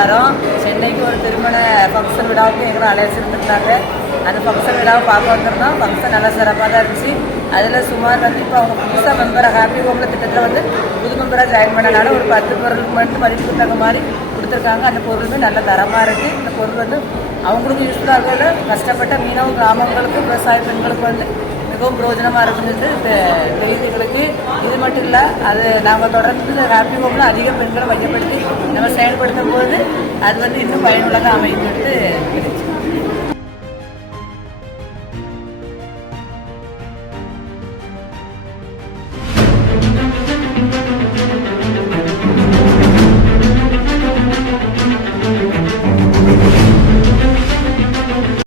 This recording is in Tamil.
வாரம் சென்னைக்கு ஒரு திருமண ஃபங்க்ஷன் விழாவுக்கு எங்களை அழைச்சிருந்துருந்தாங்க. அந்த ஃபங்க்ஷன் விழாவை பார்க்க வந்திருந்தோம். ஃபங்க்ஷன் நல்லா சிறப்பாக தான் இருந்துச்சு. அதில் சுமார் வந்து இப்போ அவங்க புதுசாக மெம்பராக ஹாப்பி ஹோமில் திட்டத்தில் வந்து புது மெம்பராக ஜாயின் பண்ணனால ஒரு 10 பொருளுக்கு மட்டும் மதிப்பு தகுந்த மாதிரி கொடுத்துருக்காங்க. அந்த பொருளுமே நல்ல தரமாக இருக்குது. இந்த பொருள் வந்து அவங்களுக்கும் யூஸ்ஃபுல்லாக இருக்கிறத கஷ்டப்பட்ட மீனவ கிராமங்களுக்கு விவசாய பெண்களுக்கு வந்து மிகவும் பிரயோஜனமாக இருக்குன்னு தெரியுது எங்களுக்கு. இது மட்டும் இல்லை, அது நாங்கள் தொடர்ந்து ஹாப்பி ஹோமில் அதிக பெண்களை மையப்படுத்தி நம்ம செயல்படுத்தும் போது அது வந்து இன்னும் பயனுள்ளதாக அமையும்னு